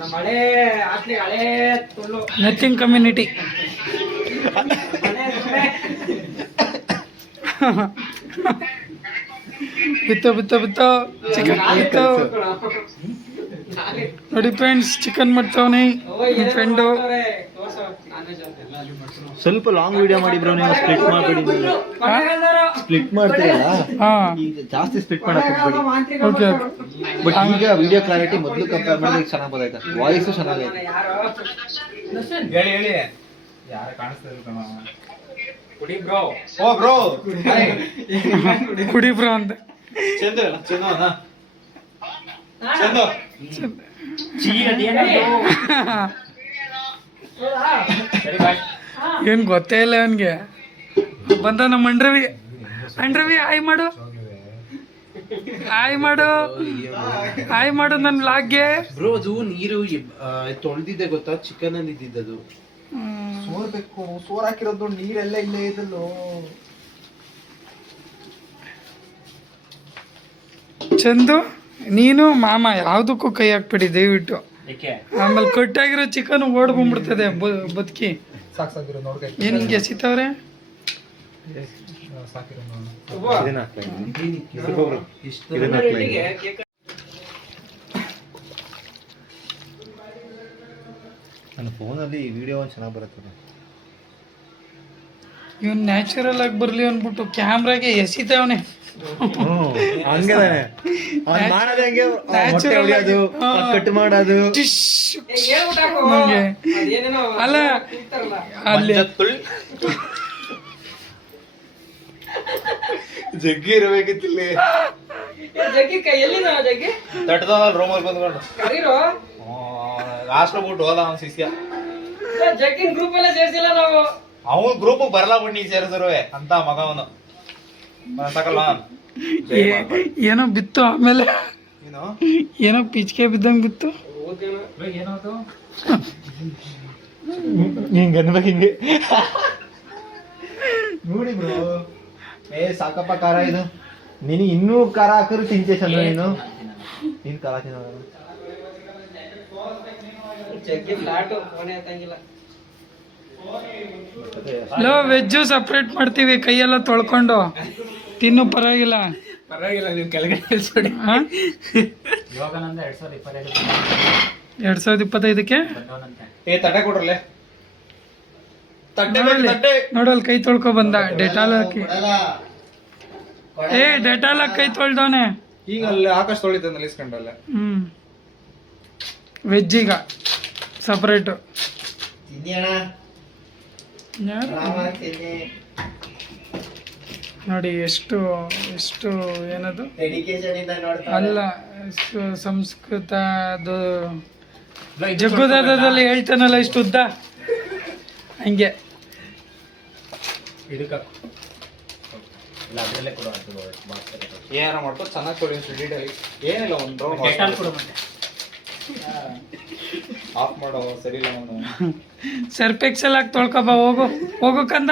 ನಮ್ಮ ಹಳೆ ಆತ್ಲಿ ಹಳೆ ತುಳು ನಥಿಂಗ್ ಕಮ್ಯುನಿಟಿ. ಬಿತ್ತೋ ಚಿಕನ್ ಬಿತ್ತೋ ನೋಡಿ ಫ್ರೆಂಡ್ಸ್, ಚಿಕನ್ ಮಾಡ್ತಾವನೆ ಫ್ರೆಂಡು. ಸ್ವಲ್ಪ ಲಾಂಗ್ ವಿಡಿಯೋ ಮಾಡಿ ಬ್ರೋ, ನೀವು ಸ್ಪ್ಲಿಟ್ ಮಾಡಬೇಡಿ. ಸ್ಪ್ಲಿಟ್ ಮಾಡ್ತೀರಲ್ಲ, ಜಾಸ್ತಿ ಸ್ಪ್ಲಿಟ್ ಮಾಡಕ್ ಹೋಗ್ಬೇಡಿ. ಓಕೆ ಬಟ್ ಈಗ ವಿಡಿಯೋ ಕ್ಲಾರಿಟಿ ಮೊದಲು ಕಂಪೇರ್ ಮಾಡಿದ್ರೆ ಈಗ ಚೆನ್ನಾಗಿ ಬರ್ತೈತೆ, ವಾಯ್ಸು ಚೆನ್ನಾಗೈತೆ. ಹೇಳಿ ಯಾರ ಕಾಣಿಸ್ತಾ ಕುಡಿ ಬ್ರೋ. ಓ ಬ್ರೋ ಕುಡಿ ಬ್ರೋ ಅಂತ. ಚಂದು ಚಂದು ಚಂದು ಏನ್ ಗೊತ್ತೇ ಇಲ್ಲ ಅವನ್ಗೆ. ಬಂದ ನಮ್ಮ ಅಂಡ್ರವಿ ಆಯ್ ಮಾಡು, ಆಯ್ ಮಾಡು ನನ್ನ ಲಾಗ್ಗೆ. ಬ್ರೋ ಅದು ನೀರು ತೊಳೆದಿದ್ದೆ ಗೊತ್ತಾ, ಚಿಕನ್ ಅಲ್ಲಿ ಇದ್ದಿದ್ದದು. ಸೋರ್ಬೇಕು, ಸೋರ್ ಹಾಕಿರೋದು ನೀರೆಲ್ಲ ಇಲ್ಲೇ ಇದಲ್ಲೋ. ಚಂದು ನೀನು ಮಾಮ ಯಾವ್ದಕ್ಕೂ ಕೈ ಹಾಕ್ಬಿಡಿ ದಯವಿಟ್ಟು. ಆಮೇಲೆ ಕಟ್ಟಾಗಿರೋ ಚಿಕನ್ ಓಡ್ಕೊಂಡ್ಬಿಡ್ತದೆ ಬದುಕಿ. ಸಾಕಿರೋ ನೋಡ್ಕ ಏನ್ ಹಿಂಗೆ ಎಸಿತವ್ರೆ? ಸಾಕಿರೋ ನನ್ನ ಫೋನಲ್ಲಿ ವಿಡಿಯೋ ಒಂದು ಚೆನ್ನಾಗಿ ಬರುತ್ತೆ. ಇವನ್ ನ್ಯಾಚುರಲ್ ಆಗಿ ಬರ್ಲಿ ಅಂದ್ಬಿಟ್ಟು ಕ್ಯಾಮ್ರಾಗೆ ಎಸಿತವನೆ. ಹಂಗೆ ಮಾಡೋದು, ಹಂಗೆ ಮೊಟ್ಟೆ ಹೊಡಿಯೋದು, ಕಟ್ ಮಾಡೋದು. ಅಲ್ಲ ಅಲ್ಲಿ ಜಗ್ಗಿ ಇರಬೇಕಿತ್ತಿಲ್ಲ. ಜಗ್ಗಿ ಕೈಯಲ್ಲಿ ಜಗ್ಗಿ ತಟ್ಟದ ರೂಮಲ್ಲಿ ಬಂದ್ಕೊಂಡು ಲಾಸ್ಟ್ ಬಿಟ್ಟು ಹೋದ ಅವ್ನ ಶಿಷ್ಯ. ಜಗ್ಗಿನ ಗ್ರೂಪ್ ಅಲ್ಲೇ ಸೇರ್ಸಿಲ್ಲ ನಾವು. ಅವನ್ ಗ್ರೂಪ್ ಬರಲ್ಲ ಬಿಟ್ಟು ನೀ ಸೇರಿಸಿರುವೆ ಅಂತ ಮಗ ಅವನು ತಕಲ್ವಾ. ಏನೋ ಬಿತ್ತು, ಆಮೇಲೆ ಏನು ಏನೋ ಪಿಚ್ಕೆ ಬಿದ್ದಂಗ್ ಬಿತ್ತು. ಏನಾಯ್ತು ಹಿಂಗೆ ಅನ್ಬೇಕು, ಹಿಂಗೆ ನೋಡಿ ಬ್ರೋ. ಸಾಕಪ್ಪ ಖಾರ ಇದು. ನೀನು ಇನ್ನೂ ಖಾರ ಹಾಕಿದ್ರು ತಿಂತೆ ಚಂದ್ರ. ನೀನು ಖಾರ ತಿನ್ನೋ ಜಗ್ಗಿ ಫ್ಲಾಟು ಫೋನೇ ಎತ್ತಂಗಿಲ್ಲ. ಲೋ ವೆಜ್ಜು ಸಪ್ರೇಟ್ ಮಾಡ್ತೀವಿ, ಕೈಯೆಲ್ಲ ತೊಳ್ಕೊಂಡು ತಿನ್ನು, ಪರವಾಗಿಲ್ಲ. ನೀವು ಕೆಳಗಡೆ ನಿಲ್ಸ್ಬಿಡಿ. 2025ಕ್ಕೆ ತಟ್ಟೆ ಕೊಡ್ರಲ್ಲೇ. ನೋಡಲ್ ಕೈ ತೊಳ್ಕೊ ಬಂದ, ಡೆಟಾಲ್ ಹಾಕಿ. ಡೆಟಾಲ್ ಹಾಕಿ ಕೈ ತೊಳ್ದವನೆ. ಈಗ ಅಲ್ಲಿ ಆಕಾಶ ತೊಳಿತ ನಿಲ್ಲಿಸ್ಕೊಂಡಲ್ಲ. ವೆಜ್ ಈಗ ಸಪ್ರೇಟು. ನೋಡಿ ಎಷ್ಟು ಎಷ್ಟು ಏನದು ಅಲ್ಲ, ಸಂಸ್ಕೃತ ಅದು ಜಗ್ಗುದಾದಲ್ಲಿ ಹೇಳ್ತಾನಲ್ಲ ಇಷ್ಟು ಉದ್ದ, ಹಂಗೆ. ಏನಾರ ಮಾಡ್ಕೊ ಚೆನ್ನಾಗಿ ಕೊಡಿ ಡೀಟೇಲ್. ಏನಿಲ್ಲ ಒಂದು ರೌಂಡ್ ಆಫ್ ಮಾಡೋ ಸರಿ ಇಲ್ಲ ಅವನು. ಸರ್ಪೆಕ್ಸೆಲ್ ಹಾಕಿ ತೊಳ್ಕೊಬ, ಹೋಗು ಕಂದ.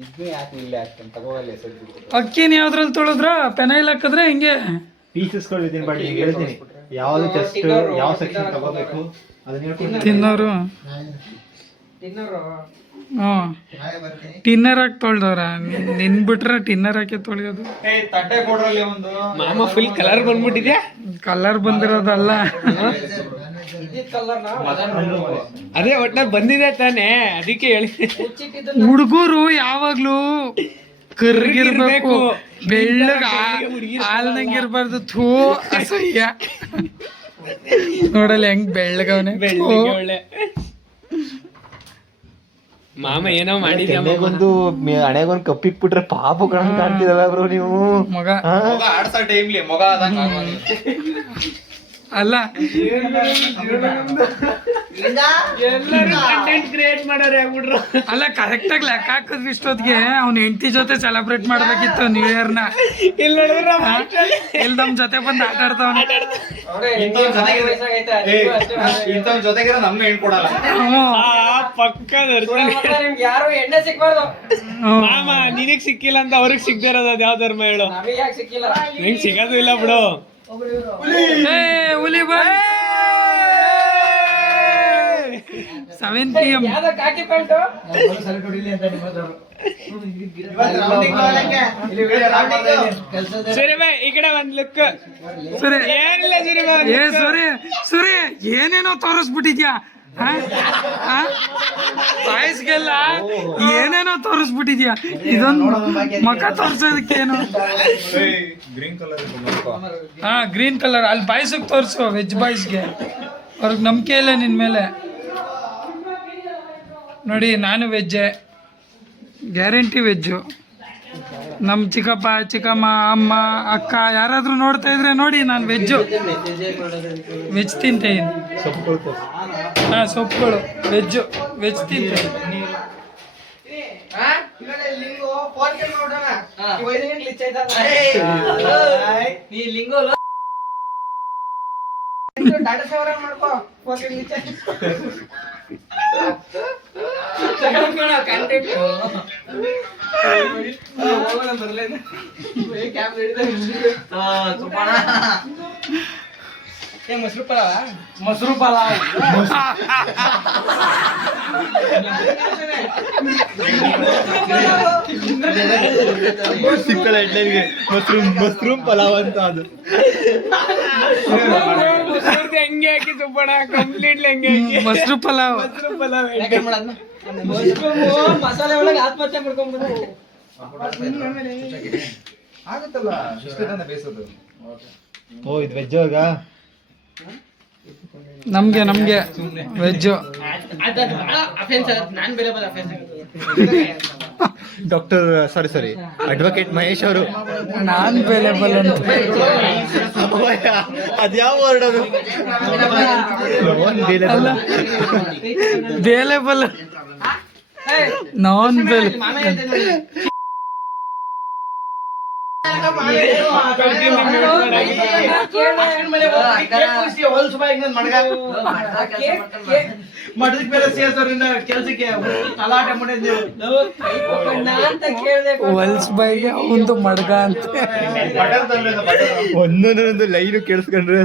ಇದನ್ನೇ ಯಾಕೆ ಇಲ್ಲೇ ಹಾಕ್ತಾನೆ ತಗೋಲ್ಲ ಸರಿ. ಅಕ್ಕಿನ ಯಾವ್ದ್ರಲ್ಲಿ ತೊಳೆದ್ರ ಪೆನೈಲ್ ಹಾಕಿದ್ರೆ ಹಿಂಗೆ ಪೀಸಸ್ಗಳು ಬಟ್ ಈಗ ಹೇಳ್ತೀನಿ ಯಾವ್ದು ಜಸ್ಟ್ ಯಾವ ಸೆಕ್ಷನ್ ತಗೋಬೇಕು ಅದನ್ನ ಹೇಳ್ತೀನಿ. ತಿನ್ನೋರು ಟಿನ್ನರ್ ಹಾಕಿ ತೊಳ್ದವ್ರ, ನಿನ್ ಬಿಟ್ರೆ ಟಿನ್ನರ್ ಹಾಕಿ ತೊಳೆಯೋದು. ತಟ್ಟೆ ಕೊಡ್ರಲ್ಲಿ ಒಂದು ಮಾಮ ಫುಲ್ ಕಲರ್ ಬಂದ್ಬಿಟ್ಟಿದ್ಯಾ. ಕಲರ್ ಬಂದಿರೋದಲ್ಲ, ಅದೇ ಒಟ್ನಲ್ಲಿ ಬಂದಿದೆ ತಾನೇ, ಅದಕ್ಕೆ ಹೇಳಿ. ಹುಡುಗರು ಯಾವಾಗ್ಲೂ ಕರ್ಗಿರ್ಬೇಕು, ಬೆಳ್ಳಗ ಹಾಲ್ನಂಗಿರ್ಬಾರ್ದು. ಥೂ ಅಸಹ್ಯ. ನೋಡಲ್ಲ ಹೆಂಗ್ ಬೆಳ್ಳಗವನೆ. ಒಳ್ಳೆ ಮಾಮ ಏನೋ ಮಾಡಿದ್ಯಾ. ಒಂದು ಹಣೆಗೊಂದು ಕಪ್ಪಿಕ್ಬಿಟ್ರೆ ಪಾಪ ಕಾಣ್ತಿದಲ್ಲ ಬ್ರೋ ನೀವು. ಮಗ ಆಡ್ಸೋ ಟೈಮ್ಲಿ ಮಗ ಅಲ್ಲ, ಕ್ರಿಯೇಟ್ ಮಾಡೋರು ಆಗ್ಬಿಟ್ರು. ಅಲ್ಲ ಕರೆಕ್ಟ್ ಆಗಿ ಲೆಕ್ಕ ಹಾಕಿದ್ವಿ ಇಷ್ಟೊತ್ತಿಗೆ ಅವ್ನ ಹೆಂಡತಿ ಜೊತೆ ಸೆಲೆಬ್ರೇಟ್ ಮಾಡ್ಬೇಕಿತ್ತು ನ್ಯೂ ಇಯರ್ ನ. ಇಲ್ಲಿ ನಮ್ ಜೊತೆ ಬಂದು ಆಟ ಆಡ್ತಾವನೆ. ಇಂಥವ್ ಜೊತೆಗಿರೋ ನಮ್ಗೆ ಹೇಳ್ಕೊಡಲ್ಲ. ಪಕ್ಕ ಯಾರು ಎಣ್ಣೆ ಸಿಕ್ಬಾರ್ದು. ಮಾಮ ನಿನಗ್ ಸಿಕ್ಕಿಲ್ಲ ಅಂತ ಅವ್ರಿಗೆ ಸಿಗದೆ ಇರೋದು ಅದ್ ಯಾವ ಧರ್ಮ ಹೇಳು? ನಮಗೆ ಯಾಕೆ ಸಿಕ್ಕಿಲ್ಲ? ನಿಂಗ್ ಸಿಗೋದು ಇಲ್ಲ ಬಿಡು. ಹುಲಿ ಬಂದ 7 PM. ಯಾವ್ದೋ ಕಾಕಿ ಪ್ಯಾಂಟು ಸೂರ್ಯ ಏನೇನೋ ತೋರಿಸ್ಬಿಟ್ಟಿದ್ಯಾ ಬಾಯ್ಸ್ಗೆಲ್ಲ ಏನೇನೋ ತೋರಿಸ್ಬಿಟ್ಟಿದ್ಯಾ, ಇದೊಂದು ಮಕ ತೋರ್ಸೋದಕ್ಕೇನು. ಗ್ರೀನ್ ಕಲರ್ ಅಲ್ಲಿ ಬಾಯ್ಸ್ಗೆ ತೋರಿಸು, ವೆಜ್ ಬಾಯ್ಸ್ಗೆ. ಅವ್ರಿಗೆ ನಂಬಿಕೆ ಇಲ್ಲ ನಿನ್ನ ಮೇಲೆ. ನೋಡಿ, ನಾನು ವೆಜ್ಜೆ, ಗ್ಯಾರಂಟಿ ವೆಜ್ಜು. ನಮ್ಮ ಚಿಕ್ಕಪ್ಪ ಚಿಕ್ಕಮ್ಮ ಅಮ್ಮ ಅಕ್ಕ ಯಾರಾದರೂ ನೋಡ್ತಾ ಇದ್ರೆ ನೋಡಿ, ನಾನು ವೆಜ್ಜು, ವೆಜ್ ತಿಂತೀನಿ. ಹಾಂ, ಸೊಪ್ಪುಗಳು ವೆಜ್ಜು, ವೆಜ್ ತಿಂತೀನಿ. ನೀ ಲಿಂಗೋ ಟಾಟಾ ಸೇವರ ಮಾಡ್ಕೋ ಮೊಸರು ಪಲಾವ್ ಸಿಕ್ಕಲ್ಲ ಹೆಡ್ಲೈನ್ಗೆ ಮಶ್ರೂಮ್ ಪಲಾವ್ ಅಂತ ಅದು. ಹೆಂಗೆ ಹಾಕಿ ಸುಬ್ಬಣ್ಣ, ಕಂಪ್ಲೀಟ್ಲಿ ಹೆಂಗೆ ಹಾಕಿ ಮೊಸರು ಪಲಾವ್. ಮಸಾಲೆ ಒಳಗೆ ಆತ್ಮಹತ್ಯೆ ಮಾಡ್ಕೊಂಡ್ಬಿಡು. ಆಗುತ್ತಲ್ಲ ಬೇಯಿಸೋದು. ಓ, ಇದು ವೆಜ್ ಆಗ ನಮ್ಗೆ ವೆಜ್ಜು. ಡಾಕ್ಟರ್ ಸಾರಿ ಅಡ್ವೊಕೇಟ್ ಮಹೇಶ್ ಅವರು ನಾನ್ ಬೇಲೆಬಲ್ ಅಂತ. ಅದ್ಯಾವ ವರ್ಡ್ ಅದು? ಬೇಲೆಬಲ್, ನಾನ್ ಬೇಲೆ. ಮಠದ ಮೇಲೆ ಸೇರ್ಸೋದ್ರಿಂದ ಕೆಲ್ಸಕ್ಕೆ ತಲಾಟೆ ಮಾಡಿದ್ವಿ. ಹೊಲ್ಸ್ ಬೈಗೆ ಅವಂದು ಮಡ್ಗ ಅಂತ ಒಂದೊಂದೊಂದು ಲೈನು ಕೇಳಿಸ್ಕೊಂಡ್ರೆ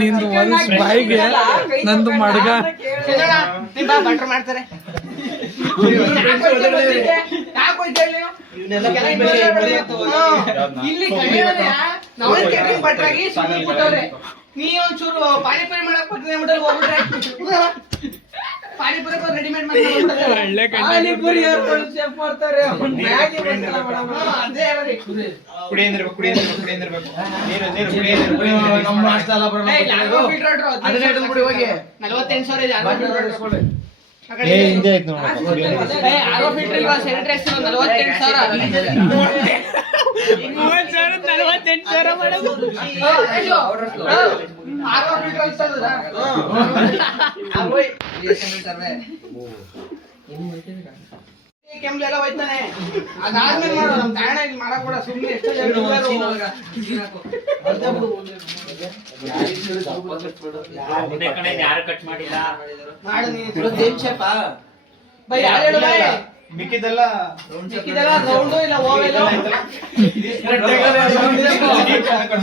ನಿಂದು ಹೊಲ್ಸ್ ಬಾಯಿಗೆ ನಂದು ಮಡ್ಗ. ಬಟ್ರ್ ಮಾಡ್ತಾರೆ. ಇಲ್ಲಿ ಭಟ್ರಾಗಿ ಸುಮ್ಮನೆ ನೀ ಒಂಚೂರು ಪಾನಿಪುರಿ ಮಾಡಕ್ ಹೋಗ್ಬಿಟ್ರೆ ಪಾನಿಪುರಿ ರೆಡಿಮೇಡ್ ಪಾನಿಪುರಿ ಮಾಡ್ತಾರೆ. ನಮ್ಮ ಅಷ್ಟೆಲ್ಲ ಹೋಗಿ 48,000 ಹಿಂದೆ ಆಯ್ತು ನೋಡಪ್ಪ. ಆರೋ ಫಿಲ್ಟರ್ ಇಲ್ವಾ? ಸ್ಯಾನಿಟೈಸ್ 48,000 ಮಾಡೋದು. ಆರೋ ಫಿಲ್ಟರ್ ಇರ್ತದಲ್ಲ, ಕೆಮ್ಲೆಲ್ಲ ಹೋಯ್ತಾನೆ. ಅದಾದ್ಮೇಲೆ ಮಾಡೋ, ನಮ್ ತಾಣ ಇಲ್ಲಿ ಮಾಡಕ್ ಕೂಡ ಸುಮ್ಮನೆ ಎಷ್ಟೋ ಜನ ಮಾಡು ನೀನು. ಬೈ ಯಾರು ಹೇಳು ಬೈ? ಮಿಕ್ಕಿದೆಲ್ಲ ರೌಂಡು ಇಲ್ಲ ಓವೆಲ್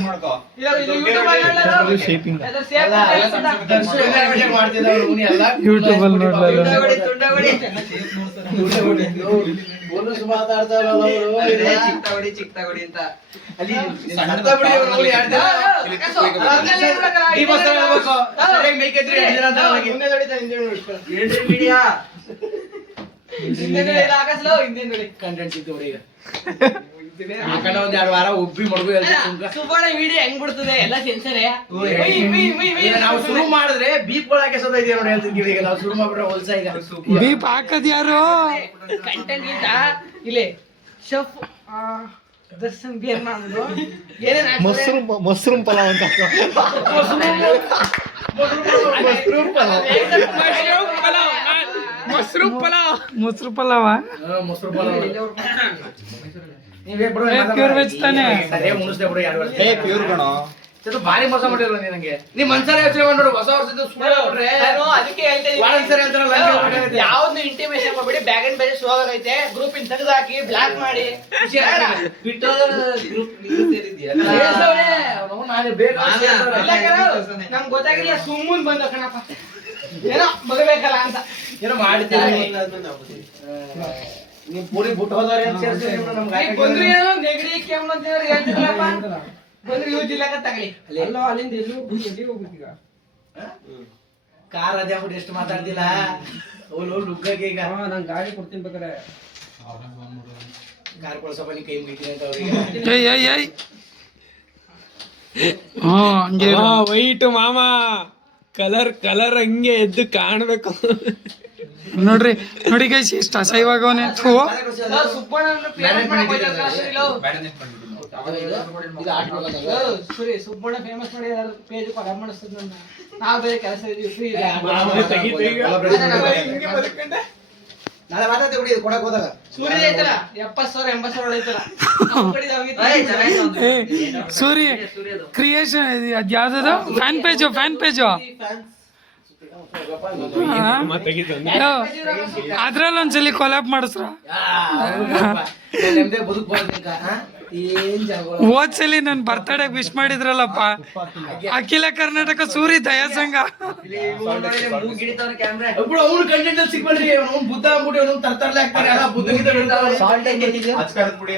ಮಾಡ್ಕೋ. ಶೇಪಿಂಗ್ ಯೂಟ್ಯೂಬ್ ಅಲ್ಲಿ ನೋಡ್ಲಲ್ಲ. ಚಿಕ್ತಗೊಡಿ ಅಂತ ಅಲ್ಲಿ ಕಂಟೆಂಟ್ ಸಿಕ್ತು ಈಗ ಒಂದ್ 2 ವಾರ ಉಬ್ಬಿ ಮಡಗು ಸುಬ್ಬಣ್ಣ ವಿಡಿಯೋ ಹೆಂಗ್ ಬಿಡ್ತದೆ ಎಲ್ಲ ಸೆನ್ಸರೇ. ನಾವು ಶುರು ಮಾಡಿದ್ರೆ ಬೀಪ್ ಒಳಗೆ ಸದ ಇದೆಯಾ ನೋಡಿ ಹೇಳ್ತೀನಿ. ಈಗ ನಾವು ಶುರು ಮಾಡ್ಬಿಟ್ರೆ ಹೊಲ್ಸ ಈಗ ಬೀಪ್ ಹಾಕದ್ ಯಾರು? ಕಂಟೆಂಟ್ ಗಿಂತ ಇಲ್ಲಿ ಶೆಫ್ ದರ್ಶನ್ ಏನ್ ಮಾಡುದು ಏನೇನ್ ಮಶ್ರೂಮ್ ಪಲಾವ್ ಅಂತ ಮೊಸರು ಪಲಾವ. ಮೊಸರು ಪಲಾವ್ ಪ್ಯೂರ್ ವೆಜ್ ತಾನೆ? ಮುನಿಸ್ದೆ ಬಿಡು 2 ವರ್ಷ. ಪ್ಯೂರ್ ಕಣೋ. ಚಂದು ಭಾರಿ ಮೋಸ ಮಾಡಿರೋ ನನಗೆ ನೀ ಮನ್ಸಲ್ಲಿ ಯೋಚನೆ ಮಾಡಿ ನೋಡು ಹೊಸ ವರ್ಷದ ನಾನು ಅದಕ್ಕೆ ಹೇಳ್ತಾ ಇದ್ದೀನಿ, ಯಾವ್ದು ಇಂಟಿಮೇಷನ್ ಕೊಡ್ಬೇಡಿ. ಬ್ಯಾಗ್ ಅಂಡ್ ಬೇರೆ ಶೋ ಆಗೈತೆ, ಗ್ರೂಪ್ ಇನ್ ತೆಗೆದು ಹಾಕಿ ಬ್ಲಾಕ್ ಮಾಡಿ ನಮ್ಗೆ ಗೊತ್ತಾಗಿಲ್ಲ, ಸುಮ್ಮನ್ ಬಂದ ಕಣಪ್ಪ, ಏನೋ ಬರಬೇಕಲ್ಲ ಅಂತ. ಏನೋ ಮಾಡ್ತೀನಿ ನೀವ್ ಪೂರಿ ಬಿಟ್ಟು ಹೋದವ್ರೆ ಅಂತ ಸೇರ್ಸಿ ನಮ್ಗೆ ಈಗ ಬಂದ್ರು ಏನೋ ನೆಗಡಿ ಕೆಮ್ಮು ಅಂತ ಹೇಳಿ ಹೇಳ್ತಿದ್ರಲ್ಲಪ್ಪ, ಬಂದ್ರೆ ಯೂಸ್ ಇಲ್ಲ ತಗಲಿ. ಕಾರ್ ಅದೇ ಆಗ್ಬಿಟ್ಟು ಎಷ್ಟು ಮಾತಾಡ್ತಿಲ್ಲ ಲುಗ್ಗಕ್ಕೆ ಈಗ ನಾನು ಗಾಡಿ ಕೊಡ್ತೀನಿ ಬೇಕಾರೆ. ಕಾರ್ ಕೊಡ್ಸಪ್ಪ ನೀ ಕೈ ಮುಗಿತೀನಿ ಅಂತ ಅವ್ರಿಗೆ ಏಯ್ ಹಂಗೆ ವೈಟ್ ಮಾಮ ಕಲರ್ ಕಲರ್ ಹಂಗೆ ಎದ್ದು ಕಾಣ್ಬೇಕು. ನೋಡ್ರಿ ನೋಡಿ ಗೈಸ್ ಎಷ್ಟು ಅಸಹ್ಯವಾಗವನೆ. ಸುಬ್ಬಣ್ಣ ಫೇಮಸ್ ಮಾಡಿ ಪೇಜ್ ಕೊಲಾಬ್ ಮಾಡಿಸ್ತದ ನನ್ನ. ನಾವ್ ಬೇರೆ ಕೆಲಸ ಇದೀವಿ, ಫ್ರೀ ಇಲ್ಲ. ನಾಳೆ ಮಾತಾಡ್ತೇವೆ ಬಿಡಿ ಇದು ಕೊಡಕ್ ಹೋದಾಗ ಸೂರ್ಯ ಐತಲ್ಲ 70,000 80,000 ಐತಲ್ಲ, ಸೂರ್ಯ ಕ್ರಿಯೇಷನ್ ಅದ್ಯಾವ್ದು ಫ್ಯಾನ್ ಪೇಜು ಅದ್ರಲ್ಲಿ ಒಂದ್ಸಲಿ ಕೊಲಾಬ್ ಮಾಡಿಸ್ರ. ನೆಮ್ಮದಿ ಬದುಕ್ಬಾರ್ದು ಏನ್ ಜಾಗ ಹೋದ್ಸಲಿ ನನ್ ಬರ್ತಡೇ ವಿಶ್ ಮಾಡಿದ್ರಲ್ಲಪ್ಪ, ಅಖಿಲ ಕರ್ನಾಟಕ ಸೂರ್ಯ ದಯಾ ಸಂಘ. ಅವ್ನು ಕಂಟೆಂಟ್ ಅಲ್ಲಿ ಸಿಕ್ಬಳ್ರಿ, ಅವ್ನು ಬುದ್ಧ ಅಂದ್ಬಿಟ್ಟು ಅವ್ನು ತರ್ತರ್ಲೆ ಹಾಕ್ತಾರೆ ಅಲ್ಲ, ಬುದ್ಧ ಗೀತ ಅಚ್ಕರದ ಪುಡಿ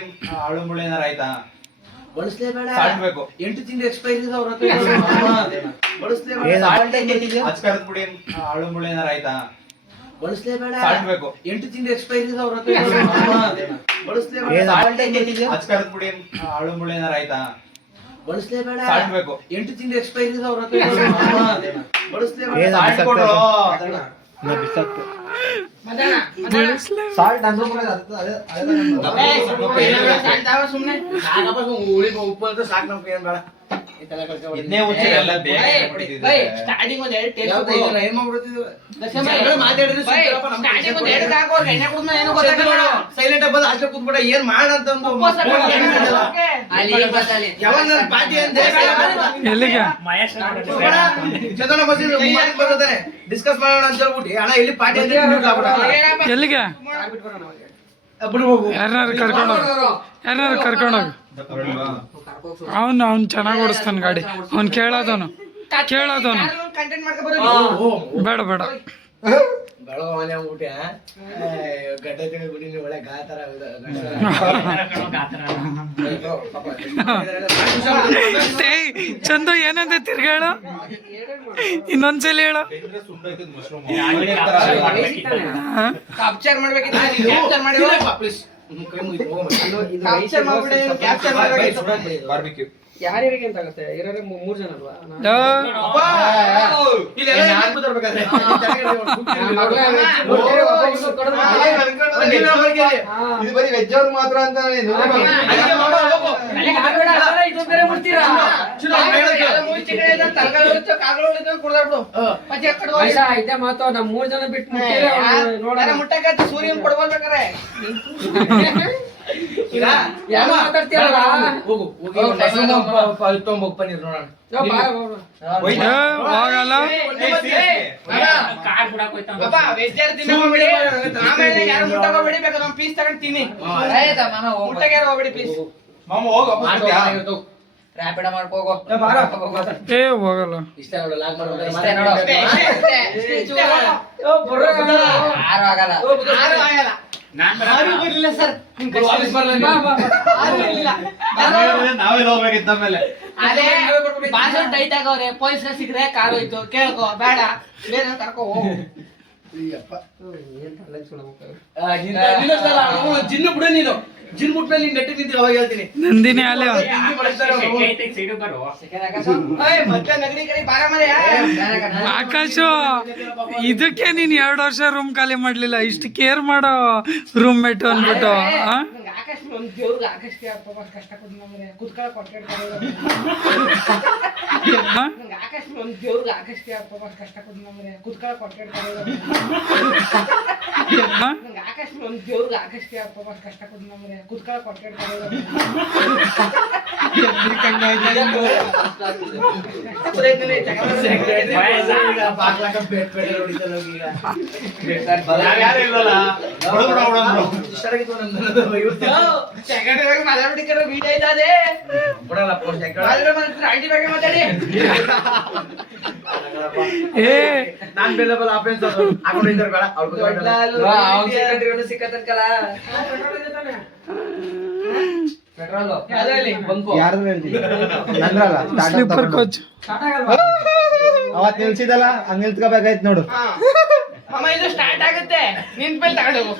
ಆಳು ಮುಳ್ಳು ಏನಾರ ಆಯ್ತಾ? ಬಳಸ್ಲೇಬೇಡ, ಸಾಲ್ಟ್ ಬೇಕು. 8 ತಿಂಗಳು ಎಕ್ಸ್ಪೈರಿ ಇದೆ ಅವ್ರ ಹತ್ರ. ಬಳಸ್ಲೇಬೇಡ, ಅಚ್ಕರದ ಪುಡಿ ಆಳು ಮುಳ್ಳು ಏನಾರ ಆಯ್ತಾ? ಬಳಸ್ಲೇಬೇಡ, ಸಾಲ್ಟ್ ಬೇಕು. 8 ತಿಂಗಳು ಎಕ್ಸ್ಪೈರಿ ಇದೆ ಅವ್ರ ಹತ್ರ. ಬಳಸ್ಲೇಬೇಡ, ಅಚ್ಕರದ ಪುಡಿ ಆಳು ಮುಳ್ಳು ಏನಾರ ಆಯ್ತಾ? ಬಳಸ್ಲೇಬೇಡ, ಸಾಲ್ಟ್ ಬೇಕು. 8 ತಿಂಗಳು ಎಕ್ಸ್ಪೈರಿ ಇದೆ ಅವ್ರ ಹತ್ರ. ಬಳಸ್ಲೇಬೇಡ, ಸಾಲ್ಟ್ ಕೊಡು. ಸಾಲ್ಟ್ ಅಂದ್ರೂ ಕೂಡ ಸುಮ್ನೆ ಉಪ್ಪು ಅಂತ ಸಾಕು ನಮ್ಗೆ ಏನ್ ಬೇಡ. ಇದನ್ನೇ ಉಚ್ಚಿ ಎಲ್ಲ ಬೇಗ ಕೊಟ್ಟಿದ್ದೀವಿ. ಸ್ಟಾರ್ಟಿಂಗ್ ಒಂದ್ 2 ಟೇಸ್ಟ್ ಯಾವ್ದು ಈಗ ಏನ್ ಮಾಡ್ಬಿಡ್ತಿದ್ವಿ ಮಾತಾಡಿದ್ರೆ ಸ್ಟಾರ್ಟಿಂಗ್ ಒಂದ್ 2 ಹಾಕೋ, ಎಣ್ಣೆ ಕುಡಿದ್ಮೇಲೆ ಏನೂ ಗೊತ್ತಾಗಲ್ಲ. ಸೈಲೆಂಟ್ ಆಗಿ ಬಂದು ಅಷ್ಟೇ ಕೂತ್ಬಿಡ ಏನ್ ಮಾಡಂತ ಯಾವಾಗ ನನ್ನ ಪಾರ್ಟಿ ಅಂತ ಎಲ್ಲಿಗೆ ಚಂದನ ಬಸ್ ಬರ್ತದೆ ಡಿಸ್ಕಸ್ ಮಾಡೋಣ ಅಂತ ಹೇಳ್ಬಿಟ್ಟು ಅಣ್ಣ ಇಲ್ಲಿ ಪಾರ್ಟಿ ಅಂತ ಎಲ್ಲಿಗೆ ಯಾರನ್ನಾರು ಕರ್ಕೊಂಡೋಗಿ ಅವ್ನು ಚೆನ್ನಾಗಿ ಓಡಿಸ್ತಾನೆ ಗಾಡಿ. ಅವ್ನು ಕೇಳೋದವನು ಕಂಟೆಂಟ್ ಮಾಡ್ಕೊ ಬೇಡ ಬೆಳಗ ಮನೆ ಊಟ ಗಡ್ಡೆ ಬಿಡಿ ನೀವು ಒಳ್ಳೆ ಗಾತರ ಚಂದು ಏನಂತ ತಿರ್ಗಾಳು, ಇನ್ನೊಂದ್ಸಲಿ ಹೇಳು. ಕ್ಯಾಪ್ಚರ್ ಮಾಡ್ಬೇಕಿತ್ತು, ಕ್ಯಾಪ್ಚರ್ ಮಾಡಿ ಪ್ಲೀಸ್. ಕ್ಯಾಪ್ಚರ್ ಮಾಡ್ಬಿಡಿ, ಕ್ಯಾಪ್ಚರ್ ಮಾಡ್ಬೇಕಿತ್ತು. ಬಾರ್ಬಿಕ್ಯೂ ಯಾರ್ಯಾರಿಗೆ ಅಂತ ಆಗುತ್ತೆ? ಇರೋರೆ 3 ಜನ ಅಲ್ವಾ? ಇದು ಬರೀ ವೆಜ್ ಅವ್ರು ಮಾತ್ರ ಅಂತ ಇದೇ ಮಾತು, ನಮ್ 3 ಜನ ಬಿಟ್ಟು ಮುಟ್ಟಕ್ಕೆ ಸೂರ್ಯನ್ ಕೊಡ್ಬೋಬೇಕಾರೆ ಹೋಗಲ್ಲ. ಪೀಸ್ ತಗೊಂಡ್ ತಿನ್ನಿ, ಮುಟ್ಟಕ್ಕೆ ಯಾರು ಹೋಗ್ಬೇಡಿ ಪ್ಲೀಸ್. ಮಾಮ ಹೋಗು ರ್ಯಾಪಿಡ ಮಾಡ್ಕೋಗೋ ಏ ಹೋಗಲ್ಲ. ಇಷ್ಟ ನೋಡು ಲಾಗ್ ಮಾಡೋದು ಯಾರು ಆಗಲ್ಲ. ಬರ್ಲಿಲ್ಲ ಸರ್, ನಾವೇ ಹೋಗ್ಬೇಕಿತ್ತ ಆಮೇಲೆ ಅದೇ ಬಾಜು ಟೈಟ್ ಆಗವ್ರೆ, ಪೊಲೀಸ್ ಸಿಕ್ಕರೆ ಕಾರ್ ಹೋಯ್ತು, ಕೇಳ್ಕೊ ಬೇಡ ಬೇರೆ ಕರ್ಕೊ ಹೋಗು. ಜಿನ್ನು ಬಿಡು ನೀನು, ಜಿನ್ ಮುಟ್ಮೇಲೆ ನೀನ್ ನೆಟ್ಟಿ ನಿಂತಿ ಅವಾಗ ಹೇಳ್ತೀನಿ. ನಂದಿನಿ ಅಲ್ಲೇ ಮತ್ತೆ ನಗಡಿ ಕಡೆ ಬಾರ ಮರೆ. ಆಕಾಶು, ಇದಕ್ಕೆ ನೀನ್ 2 ವರ್ಷ ರೂಮ್ ಖಾಲಿ ಮಾಡ್ಲಿಲ್ಲ, ಇಷ್ಟು ಕೇರ್ ಮಾಡೋ ರೂಮ್ ಮೇಟ್ ಅಂದ್ಬಿಟ್ಟು. ಆಕಾಶ ಒಂದು ದೇವ್ರಿಗೆ ಆಕಾಶಕ್ಕೆ ಪಾಪ ಕಷ್ಟ ಕೊಟ್ಟು ನಮ್ರೆ ಕುತ್ಕೊಳ್ಳ ಕೊಟ್ಟಾಡ್ತಾರೆ ನಂಗೆ ಆಕಾಶ ಒಂದು ದೇವ್ರಿಗೆ ಆಕಾಶಕ್ಕೆ ಪಾಪ ಕಷ್ಟ ಕೊಟ್ಟು ನಮ್ರೆ ಕುತ್ಕೊಳ್ಳ ಕೊಟ್ಟಾಡ್ತಾರೆ ನಂಗೆ ಆಕಾಶ ಒಂದು ದೇವ್ರಿಗೆ ಆಕಾಶಕ್ಕೆ ಪಾಪ ಕಷ್ಟ ಕೊಟ್ಟು ನಮ್ರೆ ಕುತ್ಕೊಳ್ಳ ಕೊಟ್ಟಾಡ್ತಾರೆ ನಾನ್ ಬೆಲ್ಲಬಲ್ ಆಫೆನ್ಸ್ ಹಾಕೊಂಡಿದ್ದಾರೆ ಬೇಡ ಅವ್ರು ಸಿಕ್ಕತ್ತಲ್ಲ ಪೆಟ್ರೋಲ್ ಯಾರ್ದು ಹೇಳ್ತೀನಿ ನಂದ್ರಲ್ಲ ಸ್ಲೀಪರ್ ಕೋಚ್ ಅವತ್ ನಿಲ್ಸಿದಲ್ಲ ಹಂಗ್ ನಿಲ್ಸ್ಕೋಬೇಕಾಯ್ತು ನೋಡು ಅಮ್ಮ ಇದು ಸ್ಟಾರ್ಟ್ ಆಗುತ್ತೆ ನಿಂತ ಮೇಲೆ ತಗೊಂಡು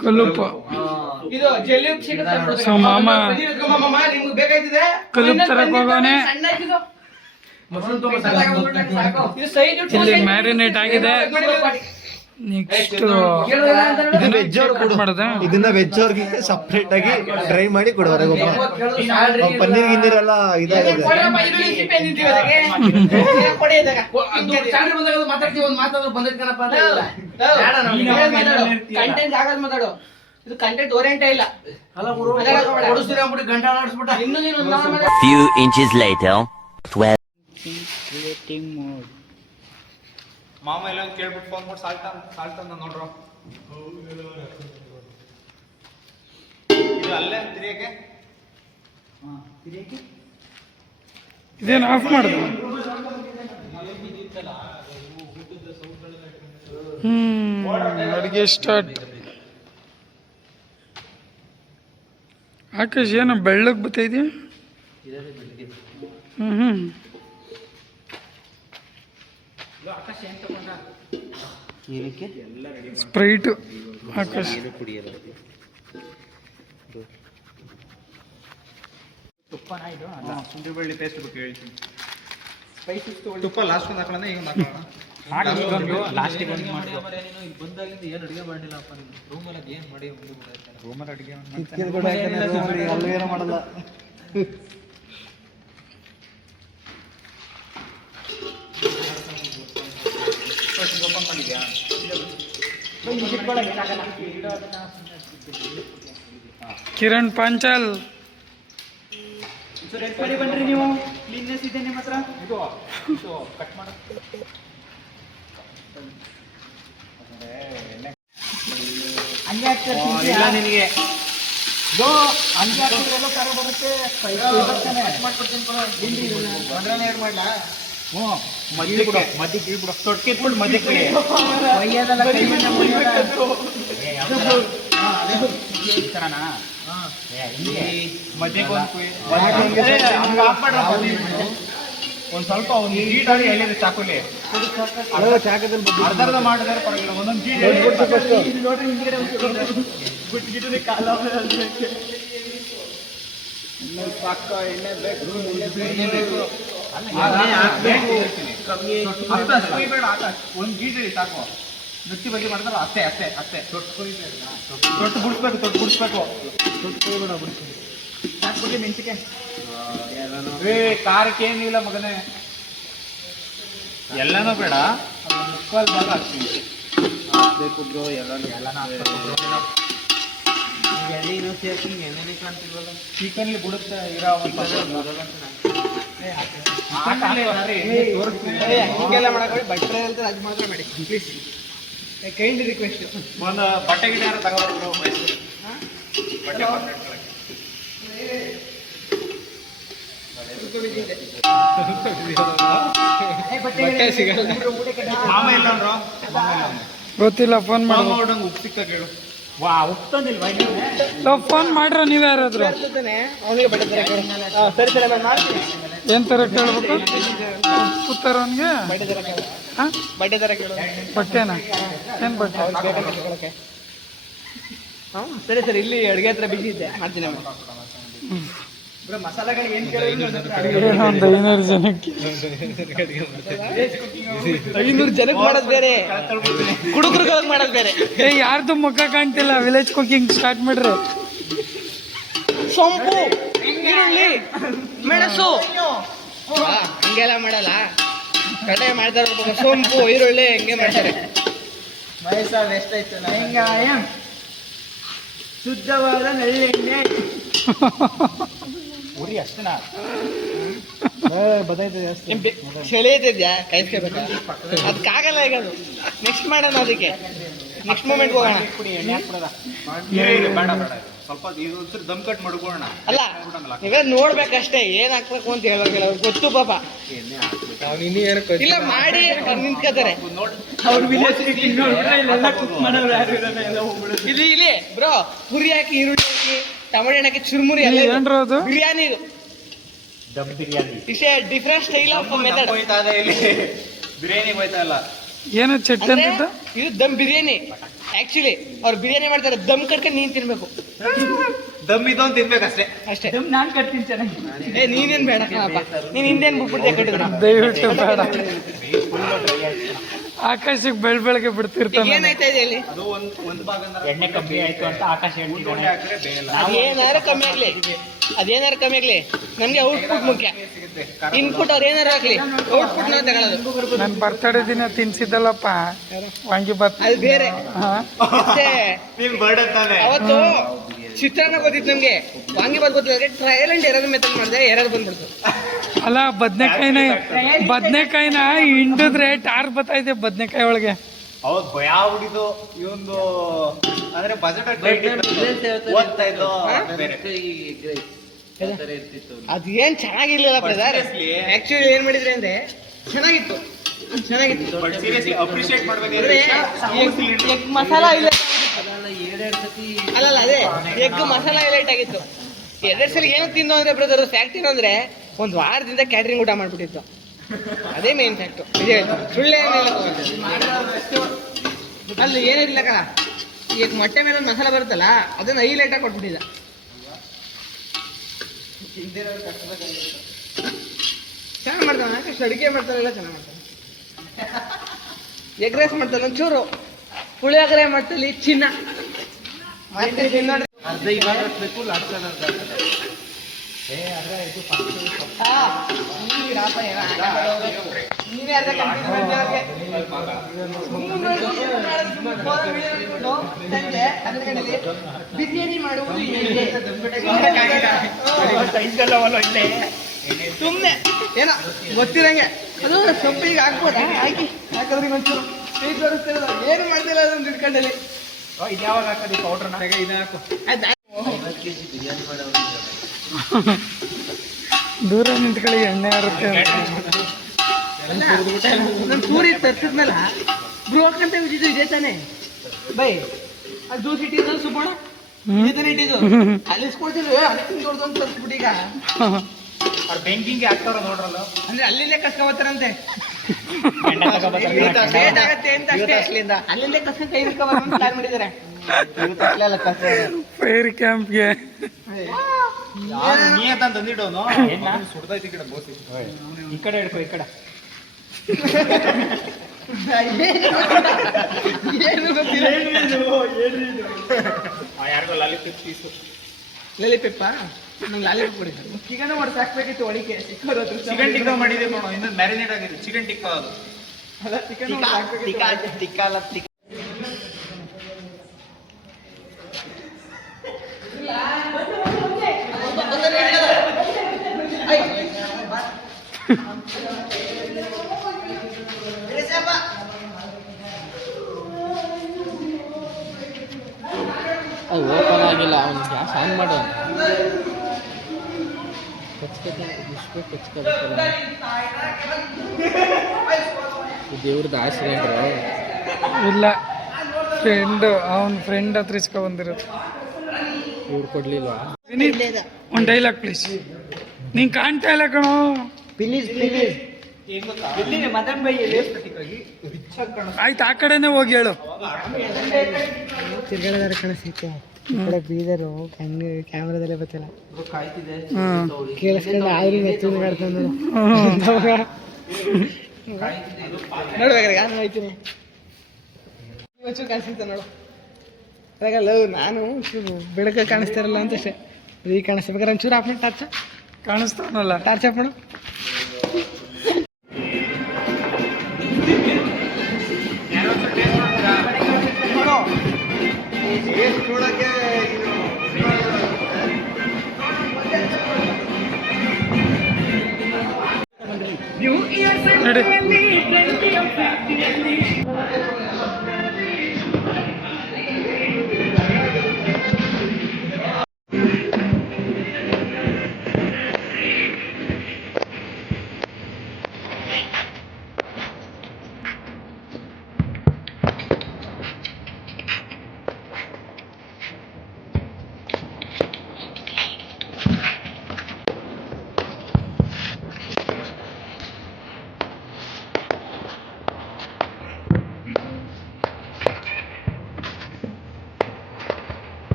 ಕಲುಪ ಇದು ಜಲ್ಲಿ ಸೊ ಮಾಮ ನಿಮ್ಗೆ ಬೇಕಾಯ್ತಿದೆ ಕಲುಪ್ ತರಕ್ ಹೋಗೋನೆ ಸಣ್ಣ ಇದು ಸೈಜ್ ಇಲ್ಲಿ ಮ್ಯಾರಿನೇಟ್ ಆಗಿದೆ ನೆಕ್ಸ್ಟ್ ವೆಜ್ ಅವ್ರು ಕೊಡು ಇದನ್ನ ವೆಜ್ ಅವ್ರಿಗೆ ಸಪ್ರೇಟ್ ಆಗಿ ಡ್ರೈ ಮಾಡಿ ಕೊಡುವರೆ ಪನ್ನೀರ್ ಗಿನ್ನೀರೆಲ್ಲ ಇದಾಗಿದೆ ಮಾತಾಡ್ತೀವಿ ಒಂದು ಮಾತಾದ್ರು ಬಂದೈತ್ ಕಣಪ್ಪ ಅಂತ ಕಂಟೆಂಟ್ ಆಗಲ್ ಮಾತಾಡು ಇದು ಕಂಟೆಂಟ್ ಓರಿಯೆಂಟೇ ಇಲ್ಲ ಕೊಡಿಸ್ತೀರ ಅಂದ್ಬಿಟ್ಟು ಗಂಟೆ ಆಡಿಸ್ಬಿಟ್ಟ ಇನ್ನು ನೀನು Few inches later, 12. ಮಾಮ ಇಲ್ಲ ಕೇಳ್ಬಿಟ್ಟು ಫೋನ್ ಮಾಡಿ ಸಾಲ್ತ ನೋಡ್ರು ಇದು ಅಲ್ಲೇ ತಿರಿಯಕ್ಕೆ ಇದೇನು ಆಫ್ ಮಾಡುದು ಅಡುಗೆ ಸ್ಟಾರ್ಟ್ ಆಕಾಶ್ ಏನೋ ಬೆಳ್ಳಗೆ ಬತ್ತೈದ್ಯಾ ಸ್ಪ್ರೈಟ್ ಆಕಾಶ್ ಶುಂಠಿ ಬೆಳ್ಳಿ ಪೇಸ್ಟ್ ಬಗ್ಗೆ ಹೇಳ್ತೀನಿ ತುಪ್ಪ ಲಾಸ್ಟ್ ಒಂದು ಹಾಕೋಣ ಈಗ ಒಂದು ಅಲ್ಲೇನೋ ಮಾಡಲ್ಲ ಕಿರಣ್ ಪಾಂಚಾಲ್ ಬನ್ರಿ ನೀವು ಕ್ಲೀನ್ನೆಸ್ ಇದೆ ನಿಮ್ಮ ಹತ್ರ ಕಟ್ ಮಾಡು ಇಲ್ಲ ನಿನಗೆ ಬರುತ್ತೆ ಮಾಡ್ಲಾ ಮದ್ದಿಗೆ ಇಳ್ಬಿಡು ತೊಟ್ಕೆ ಇಟ್ಬಿಟ್ಟು ಮದ್ದಿಗೆ ಒಂದ್ ಸ್ವಲ್ಪ ಒಂದು ಗೀಟ್ ಆಡಿ ಎಲ್ಲಿದೆ ಚಾಕುಲಿ ಅರ್ಧ ಮಾಡಿದ್ರೆ ಪರವಾಗಿಲ್ಲ ಒಂದೊಂದು ಗೀಟ್ ಕಾಲ ಒಂದ್ ಗೀಟ್ ಸಾಕು ನುಚ್ಚಿ ಬಗ್ಗೆ ಮಾಡಿದ್ರೆ ಅಷ್ಟೇ ಅಷ್ಟೇ ಅಷ್ಟೇ ತೊಟ್ಟು ಬಿಡಿಸ್ಬೇಕು ಹಾಕ್ಬಿಟ್ಟು ಮೆಣಸಿಕೆ ಖಾರಕ್ಕೆ ಏನಿಲ್ಲ ಮಗನೇ ಎಲ್ಲನೂ ಬೇಡ ಮುಕ್ಕಾಲ್ ಭಾಗ ಹಾಕ್ತೀನಿ ಹಾಕ್ಬೇಕು ಬ್ರೋ ಚಿಕನ್ಲಿ ಬಿಡುತ್ತೆ ಇರೋ ಹಿಂಗೆಲ್ಲ ಮಾಡಕ್ಕೆ ಬಟ್ರೆ ಅಂತ ಅದು ಮಾತ್ರ ಮಾಡಿ ಪ್ಲೀಸ್ ಕೈಂಡ್ ರಿಕ್ವೆಸ್ಟ್ ಒಂದು ಬಟ್ಟೆ ಗಿಡ ಯಾರು ತಗೋಬಾರ್ದು ಬಟ್ಟೆ ಮಾಮ ಇಲ್ಲ ಅಂದ್ರು ಗೊತ್ತಿಲ್ಲ ಫೋನ್ ಮಾಮ ಮಾಡಿ ಹೊಡಂಗ್ ಉಪ್ಪು ಸಿಕ್ಕ ಕೇಳು ವಾ ಉಪ್ಪು ತಂದಿಲ್ವಾ ಫೋನ್ ಮಾಡ್ರ ನೀವ್ ಯಾರಾದ್ರು ಅವನಿಗೆ ಬಟ್ಟೆ ತರಕ್ಕೆ ಸರಿ ಸರಿ ನಾನು ಮಾಡ್ತೀನಿ ಏನ್ ತರ ಕೇಳ್ಬೇಕು ಉಪ್ಪು ತರೋನ್ಗೆ ಬಟ್ಟೆ ತರಕ್ಕೆ ಹಾ ಬಟ್ಟೆ ತರಕ್ಕೆ ಬಟ್ಟೆನಾ ಏನ್ ಬಟ್ಟೆ ಸರಿ ಸರಿ ಇಲ್ಲಿ ಅಡುಗೆ ಹತ್ರ ಬಿಸಿ ಇದ್ದೆ ಮಾಡ್ತೀನಿ ಮಸಾಲೆಗಳು ಏನ್ ಕೇಳಿದ್ರು ಏನೋ ಒಂದು 500 ಜನಕ್ಕೆ 500 ಜನಕ್ಕೆ ಮಾಡೋದು ಬೇರೆ, ಕುಡುಕರುಗಳಿಗೆ ಮಾಡೋದು ಬೇರೆ. ಯಾರ್ದು ಮುಖ ಕಾಣ್ತಿಲ್ಲ. ವಿಲೇಜ್ ಕುಕಿಂಗ್ ಸ್ಟಾರ್ಟ್ ಮಾಡ್ರಿ. ಸೊಂಪು, ಈರುಳ್ಳಿ, ಮೆಣಸು ಹಿಂಗೆಲ್ಲ ಮಾಡಲ್ಲ. ಕಡೆ ಮಾಡ್ತಾರೆ ಸೊಂಪು ಈರುಳ್ಳಿ ಹಿಂಗೆ ಮಾಡ್ತಾರೆ. ಹೆಂಗಾಯ ಶುದ್ಧವಾದ ನಳ್ಳೆಣ್ಣೆ ಉರಿ ಅಷ್ಟೇನಾ? ಚಳಿ ಐತಿದ್ಯಾ ಕಾಯಿಸ್ಕೋಬೇಕು, ಅದಕ್ಕಾಗಲ್ಲ ಈಗ. ಅದು ನೆಕ್ಸ್ಟ್ ಮಾಡೋಣ, ಅದಕ್ಕೆ ನೆಕ್ಸ್ಟ್ ಮೂಮೆಂಟ್ ಹೋಗೋಣ. ಸ್ವಲ್ಪ ಇದು ಒಂದ್ಸರಿ ದಮ್ ಕಟ್ ಮಾಡ್ಕೊಳ್ಳೋಣ. ಅಲ್ಲ ನೀವೇ ನೋಡ್ಬೇಕಷ್ಟೇ ಏನ್ ಹಾಕ್ಬೇಕು ಅಂತ ಹೇಳೋಕಿಲ್ಲ, ಗೊತ್ತು ಪಾಪ. ಇಲ್ಲ ಮಾಡಿ ಅವ್ರು ನಿಂತ್ಕೋತಾರೆ. ಇಲ್ಲಿ ಇಲ್ಲಿ ಬ್ರೋ, ಪುರಿ ಹಾಕಿ ಈರುಳ್ಳಿ ಹಾಕಿ ಟೊಮೆಟೊ ಹಾಕಿ ಚುರುಮುರಿ ಎಲ್ಲ ಇದು. ಏನ್ರ ಅದು? ಬಿರಿಯಾನಿ ಇದು. ದಮ್ ಬಿರಿಯಾನಿ ಇಷ್ಟೇ ಡಿಫ್ರೆಂಟ್ ಸ್ಟೈಲ್ ಆಫ್ ಮೆಥಡ್. ಹೋಯ್ತಾ ಇದೆ ಇಲ್ಲಿ, ಬಿರಿಯಾನಿ ಹೋಯ್ತಾ ಇಲ್ಲ. ಏನು ಚಟ್ನಿ ಅಂತಿದ್ದ? ಇದು ದಮ್ ಬಿರಿಯಾನಿ. ಆಕ್ಚುಲಿ ಅವ್ರು ಬಿರಿಯಾನಿ ಮಾಡ್ತಾರೆ, ದಮ್ ಕಟ್ಕೊಂಡು ನೀನ್ ತಿನ್ಬೇಕು ದಮ್ ಇದು ಅಂತ ತಿನ್ಬೇಕಷ್ಟೇ. ಅಷ್ಟೇ. ನಾನ್ ಕಟ್ತೀನಿ ಚೆನ್ನಾಗಿ. ನೀನೇನ್ ಬೇಡ ಕಣಪ್ಪ, ನೀನ್ ಹಿಂದೇನ್ ಬಿಟ್ಬಿಡ್ದೆ ಕಟ್ಟಿದ್ರು. ದಯವಿಟ್ಟು ಬೇಡ. ಆಕಾಶಕ್ಕೆ ಬೆಳಗ್ಗೆ ಬಿಡ್ತಿರ್ತಾನೆ. ಏನಾಯ್ತಾ ಇದೆ ಇಲ್ಲಿ? ಅದು ಒಂದು ಭಾಗ ಎಣ್ಣೆ ಕಮ್ಮಿ ಆಯ್ತು ಅಂತ ಆಕಾಶ ಹೇಳ್ತಿದ್ದಾನೆ. ಅದೇನಾರು ಕಮ್ಮಿ ಆಗ್ಲಿ, ಅದೇನಾರು ಕಮ್ಮಿ ಆಗ್ಲಿ, ನಮ್ಗೆ ಔಟ್ಪುಟ್ ಮುಖ್ಯ. ಇನ್ಪುಟ್ ಅವ್ರು ಏನಾರು ಆಗ್ಲಿ, ಔಟ್ಪುಟ್ ನಾವು ತಗೊಳ್ಳೋದು. ನನ್ನ ಬರ್ತಡೇ ದಿನ ತಿನ್ಸಿದ್ದಲ್ಲಪ್ಪ ವಾಂಗಿ ಬಾತ್. ಅದು ಬೇರೆ. ಹಾ, ಮತ್ತೆ ನೀನ್ ಬರ್ಡೇ ತಾನೆ. ಅವತ್ತು ಚಿತ್ರಾನ್ನ ಗೊತ್ತಿತ್ತು ನಮ್ಗೆ, ವಾಂಗಿ ಬಾತ್ ಗೊತ್ತಿಲ್ಲ. ಟ್ರಯಲ್ ಅಂಡ್ ಎರರ್ ಮೆಥಡ್ ಮಾಡಿದೆ, ಎರರ್ ಬಂದ್ಬಿಡ್ತು. ಅಲ್ಲ ಬದ್ನೆಕಾಯಿನ ಹಿಂಡಿದ್ರೆ ಟಾರ್ ಬತ್ತೈತೆ ಬದ್ನೆಕಾಯಿ ಒಳಗೆ. ಹೌದು, ಭಯ ಆಗ್ಬಿಟ್ಟಿದ್ದು ಇವೊಂದು. ಅಂದ್ರೆ ಬಜೆಟ್ ಓದ್ತಾ ಇದ್ದು ಬೇರೆ. ಅದೇನ್ ಚೆನ್ನಾಗಿರ್ಲಿಲ್ಲ ಬ್ರದರ್. ಆಕ್ಚುಲಿ ಏನ್ ಮಾಡಿದ್ರೆ ಅಂದ್ರೆ ಚೆನ್ನಾಗಿತ್ತು. ಬಟ್ ಸೀರಿಯಸ್ಲಿ ಅಪ್ರಿಶಿಯೇಟ್ ಅಂದ್ರೆ ಮಾಡ್ಬೇಕು. ಎಗ್ ಮಸಾಲಾ ಇಲ್ಲ ಅಲ್ಲಲ್ಲ, ಅದೇ ಎಗ್ ಮಸಾಲಾ ಹೈಲೈಟ್ ಆಗಿತ್ತು. ಎರಡ್ ಸಲ ಏನಕ್ಕೆ ತಿಂದು ಅಂದ್ರೆ ಬ್ರದರ್, ಫ್ಯಾಕ್ಟ್ ಏನಂದ್ರೆ ಒಂದು ವಾರದಿಂದ ಕ್ಯಾಟ್ರಿಂಗ್ ಊಟ ಮಾಡ್ಬಿಟ್ಟಿತ್ತು. ಅದೇ ಮೇನ್ ಫ್ಯಾಕ್ಟ್. ಸುಳ್ಳೆ ಅಲ್ಲಿ ಏನಿಲ್ಲ ಕಣ, ಈಗ ಮೊಟ್ಟೆ ಮೇಲೆ ಒಂದು ಮಸಾಲ ಬರುತ್ತಲ್ಲ, ಅದನ್ನ ಹೈಲೈಟ್ ಆಗಿ ಕೊಟ್ಬಿಟ್ಟಿದ್ದ. ಚೆನ್ನಾಗಿ ಮಾಡ್ತಾನೆ, ಅಡುಗೆ ಮಾಡ್ತಾರಲ್ಲ ಚೆನ್ನಾಗಿ ಮಾಡ್ತಾನೆ. ಎಗ್ ರೈಸ್ ಮಾಡ್ತಾನೆ ಒಂಚೂರು, ಪುಳಿಯೋಗರೆ ಮಾಡ್ತಲ್ಲಿ ಚಿನ್ನ ಮತ್ತೆ ತಿನ್ನೋಡ್ರಿ. ಬಿರಿಯಾನಿ ಮಾಡುವುದು ಸುಮ್ಮನೆ ಏನೋ ಗೊತ್ತಿರಂಗೆ ಅದು ಸೊಪ್ಪಿಗೆ ಹಾಕ್ಬೋದ, ಹಾಕಿ ಹಾಕಿದ್ರೆ ಒಂಚೂರು ಸ್ವೀಟ್ ಬರುತ್ತಿಲ್ಲ. ಏನು ಮಾಡ್ತಿಲ್ಲ ಅದೊಂದು ಇಟ್ಕೊಂಡಲ್ಲಿ. ಇದ್ಯಾವಾಗ ಹಾಕೋದು ಪೌಡ್ರನ್ನ? ಇದನ್ನ ಹಾಕು. ದೂರ ನಿಂತ್ಕೊಳ್ಳಿ, ಎಣ್ಣೆ ಇರುತ್ತೆ. ನಾನು ಪೂರಿ ತರ್ಸಿದ್ಮೇಲೆ ಬ್ರೋಕಂತ ಇದ್ದಿದ್ದು ಇದೇ ತಾನೆ ಬೈ. ಅದು ಜ್ಯೂಸ್ ಇಟ್ಟಿದ್ದು ಸುಬ್ಬಣ್ಣ ಇದನ್ನ ಇಟ್ಟಿದ್ದು ಅಲ್ಲಿಸ್ಕೊಳ್ತಿದ್ವಿ. ಅದಕ್ಕೆ ದೊಡ್ಡದೊಂದು ತರ್ಸ್ಬಿಟ್ಟು ಈಗ ಅವ್ರು ಬೆಂಕಿಂಗೆ ಹಾಕ್ತಾರ ನೋಡ್ರಲ್ಲ. ಅಂದ್ರೆ ಅಲ್ಲಿಂದೇ ಕಸ್ಕೊಬತ್ತಾರಂತೆ. ಲೇಟ್ ಆಗತ್ತೆ ಅಂತ ಅಷ್ಟೇ, ಅಲ್ಲಿಂದೇ ಕಸ್ಕೊಂಡು ಕೈ ಹಿಡ್ಕೊಬಾರ ಪ್ಲಾನ್ ಮಾಡಿದ್ದಾರೆ. ಫೈರ್ ಕ್ಯಾಂಪ್ಗೆ ನೀ ತಂದಿಡೋನು ಸುಡ್ದೈತಿ ಕಡೆ ಬೋಸಿ. ಈ ಕಡೆ ಹಿಡ್ಕೊ, ಈ ಕಡೆ. ಏನು ಗೊತ್ತಿಲ್ಲ. ಯಾರಿಗೋ ಲಾಲಿಪಾಪ್ ಪೀಸು. ಲಾಲಿಪಾಪ ನಂಗೆ ಲಾಲಿಪಾಪ್ ಕೊಡಿದ್ರು. ಚಿಕನ್ ಹೊಡೆದು ಹಾಕ್ಬೇಕಿತ್ತು ಒಳಗೆ. ಚಿಕನ್ ಟಿಕ್ಕಾ ಮಾಡಿದೀವಿ ನೋಡು, ಇನ್ನು ಮ್ಯಾರಿನೇಟ್ ಆಗಿದೆ. ಚಿಕನ್ ಟಿಕ್ಕಾ ಅದು. ಚಿಕನ್ ಅದು ಓಪನ್ ಆಗಿಲ್ಲ. ಅವ್ನು ಗ್ಯಾಸ್ ಆನ್ ಮಾಡು. ದೇವ್ರದ್ದು ಆಶ್ರಯ ಇಲ್ಲ, ಫ್ರೆಂಡ್ ಹತ್ರ ಇಸ್ಕೊ ಬಂದಿರೋದು. ಇವ್ರು ಕೊಡ್ಲಿಲ್ವಾ? ಒಂದು ಡೈಲಾಗ್ ಪ್ಲೀಸ್. ನೀನ್ ಕಾಣ್ತಾ ಇಲ್ಲ ಕಣೋ. ಪ್ಲೀಸ್ ಆಯ್ತು, ಆ ಕಡೆನೇ ಹೋಗಿ ಹೇಳು. ತಿರ್ಗಾಡದಾರ ಕಾಣಿಸ್ತೈತೆ. ಈ ಕಡೆ ಬೀದರು ಹೆಂಗೆ ಕ್ಯಾಮ್ರಾದಲ್ಲೇ ಗೊತ್ತಿಲ್ಲ ಕಾಯ್ತಿದೆ ಕೇಳಿಸ್ಕೊಂಡು ಆದ್ರೂ ಮೆಚ್ಚುಗೆ ಕಾಡ್ತಾನೆ ನೋಡ್ಬೇಕಾದ್ರೆ ನಾನು ಹೋಯ್ತೀನಿ ಕಾಣಿಸುತ್ತೆ ನೋಡು ಅದಾಗಲ್ಲ ನಾನು ಬೆಳಗ್ಗೆ ಕಾಣಿಸ್ತಾರಲ್ಲ ಅಂತ ಅಷ್ಟೇ ಈಗ ಕಾಣಿಸ್ಬೇಕಾದ್ರೆ ಒಂಚೂರು ಆಫ್ ಮಾಡಿ ಟಾರ್ಚ್ ಕಾಣಿಸ್ತಾನಲ್ಲ ಟಾರ್ಚ್ ಆಫ್ ಮಾಡು ನಡಿ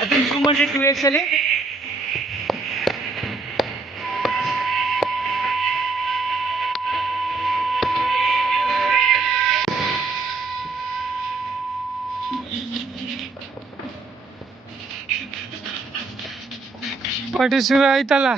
ಅದನ್ನ ಜೂಮ್ ಮಾಡಿ 2x ಅಲ್ಲಿ ಪಾರ್ಟಿ ಶುರು ಆಯ್ತಲ್ಲ